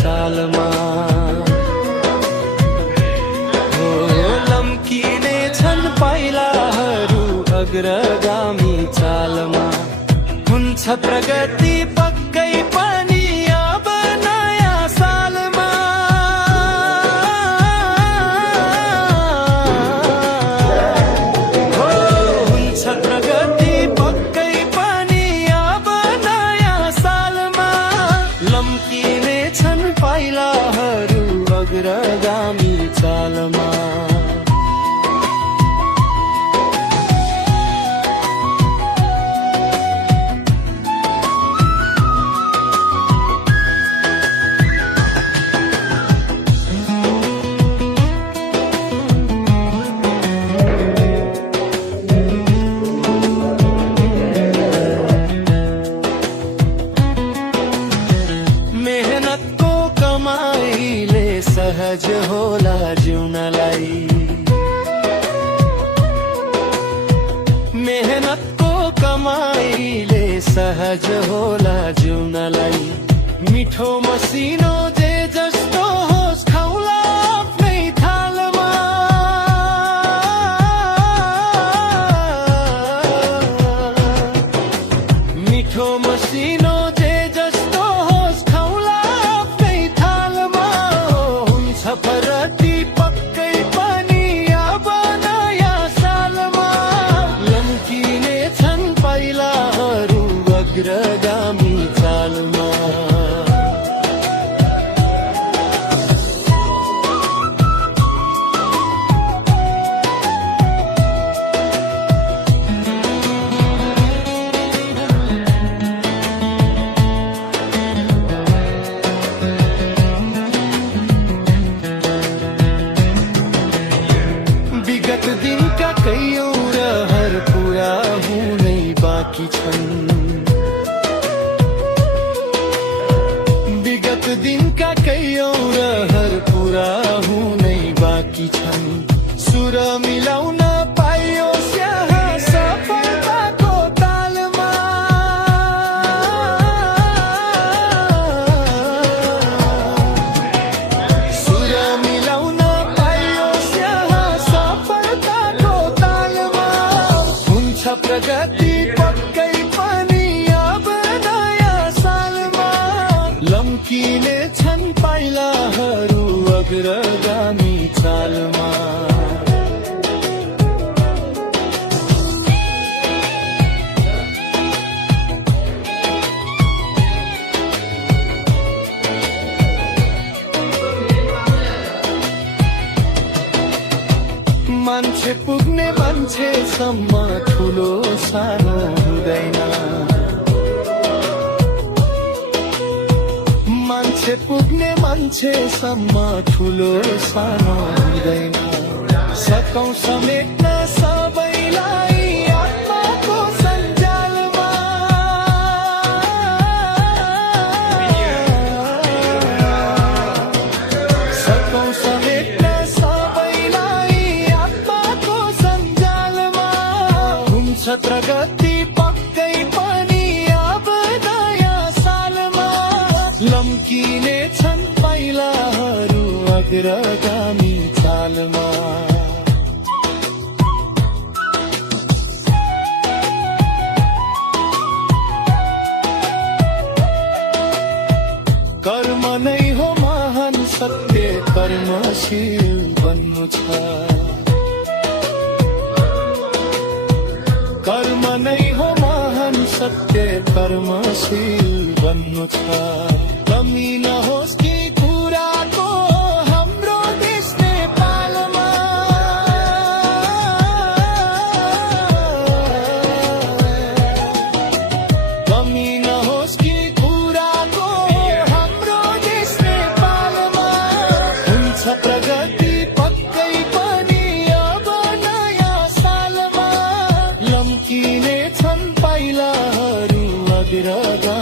चालमा हो लम्किने छन् पाइलाहरू अग्रगामी चालमा हुन्छ प्रगति पक्कै पनि अब नयाँ सालमा हो हुन्छ प्रगति पक्कै पनि अब नयाँ सालमा लम्किने छन् पाइलाहरू अग्रगामी चालमा सहज होला जिउनलाई मेहनतको कमाइले सहज होला जिउनलाई मिठो मसिनो जे जस्तो होस् खाउला आफ्नै थालमा मिठो मसिनो जे जस्तो होस् खाउला आफ्नै थालमा प्रति पक्कै पनि अब नयाँ सालमा लम्किने छन् पाइलाहरू अग्रगामी चालमा विगत दिनका कैयौं रहर पूरा हुनै बाँकी छन् विगत दिनका कैयौं रहर पूरा हुनै बाँकी छन् सुर मिलाउन पाइयो त्यहाँ सफलताको तालमा सुर मिलाउन पाइयो त्यहाँ सफलताको तालमा हुन्छ प्रगति पक्कै पनि अब नयाँ सालमा लम्किने छन् पाइलाहरू अग्रगामी चालमा मान्छे पुग्ने मान्छेसम्म ठुलो सानो हुँदैन मान्छे पुग्ने मान्छेसम्म ठुलो सानो हुँदैन सकौं समेट्न सबैलाई आत्माको सञ्जालमा सकौं समेट्न प्रगति पक्कै पनि अब नयाँ सालमा लम्किने छन् पाइलाहरू अग्रगामी चालमा कर्म नै हो महान सत्य कर्मशील बन्नु छ कर्म नै हो महान सत्य कर्मशील बन्नु छ कमी नहोस् कि कुराको हाम्रो देश नेपालमा कमी नहोस् कि कुराको हाम्रो देश नेपालमा हुन्छ प्रगति पक्कै पनि अब नयाँ सालमा लम्किने छन् पाइलाहरू अग्रगामी